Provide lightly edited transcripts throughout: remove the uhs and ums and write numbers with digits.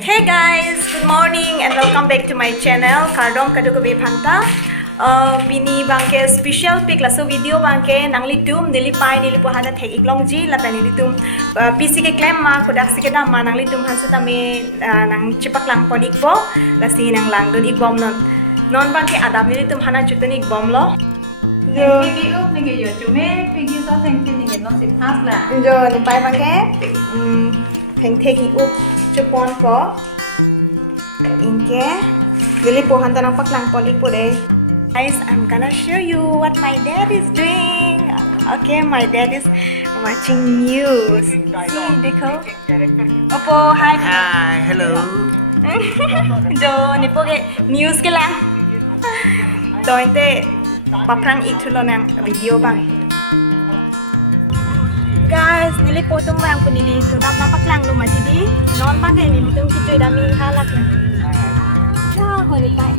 Hey guys, good morning and welcome back to my channel Kardom Kadukabe Phanta. Pini bangke special pic la so video bangke nangli tum nilipai nilipohada thek iklongji la pani litum PC ke claim ma kodak sike dam ma nangli tum hansu tame nang chipak lang ponik po la si nang lang don ik bom non bangke adab nilitum hana jutani ik bom lo. Jo pigi up nige yo chume pigi so theng ke nige non sip has la. Jo ni pai bangke theng theki up chupon ko inke nilipohan tanang paklang ponik po de. Guys, I'm gonna show you what my dad is doing. Okay, my dad is watching news. See, dekho. Opo, hi. Hi, hello. Jo, nipo ke news ke lang. To inte paprang itulo ng video bang. Guys, nilipo tum bang ko nilito. Dap napaklang lumati di. Non bang kay nilito kijoy dami halak. Ja, holi tay.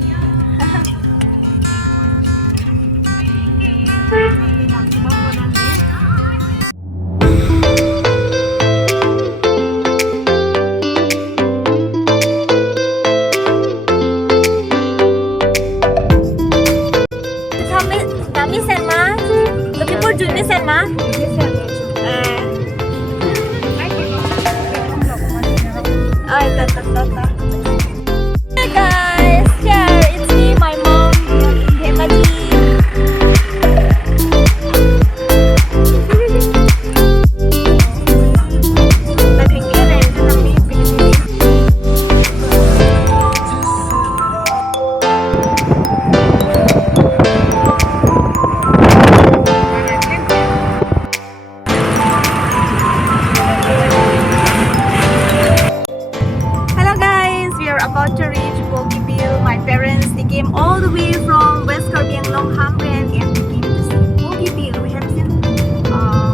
Kami sen ma, Lakhimpur Juni sen ma. Hey guys, here it's me, my mom, Dhemaji. About to reach Bogibeel. My parents, they came all the way from West Karbi and Lakhimpur and they came to see Bogibeel. We have seen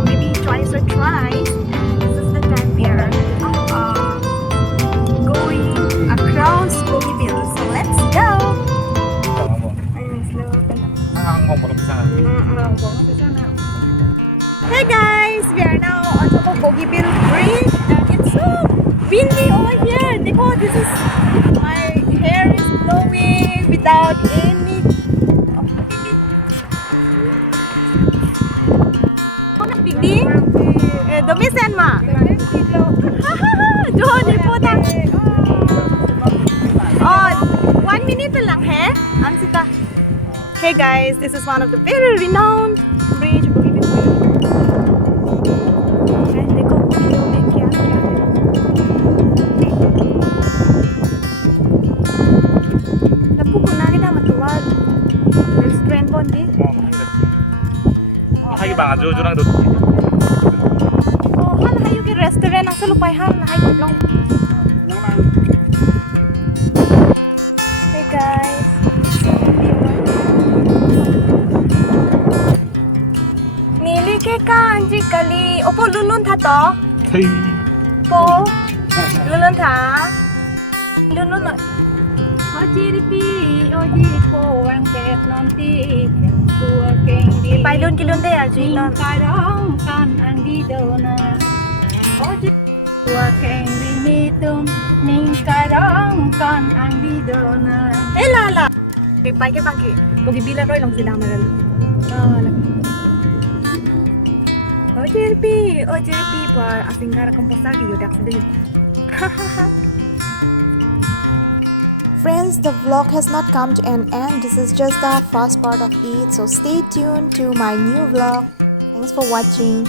maybe twice or thrice, and this is the time we are going across Bogibeel. So let's go. Hey guys, we are now on top of Bogibeel Bridge and it's so windy over here. Dekho, this is my hair is blowing without any. Big D, dami sen ma. Jo ni po ta. Oh, 1 minute lang hai. Ang sita. Hey guys, this is one of the very renowned bridge. Hai bang ajo jurang dot. Oh, hal hayu ke restaurant asa lupai hal hai long. Hey guys. Nili ke kanji kali. Opo lunun tha to. Hey. Po. Lunun tha. Lunun. Ojiripi ojiripo ang ket nanti tua keng di Pai lun kilun de a ji non. Karong kan ang di dona. Ojir tua keng di nitum ning karong kan ang di dona. Eh lala. Pai ke bangki. Bogibeel roy long sila magal. Ojiripi par asingara komposar ki yodak sede. Friends, the vlog has not come to an end. This is just the first part of it. So stay tuned to my new vlog. Thanks for watching.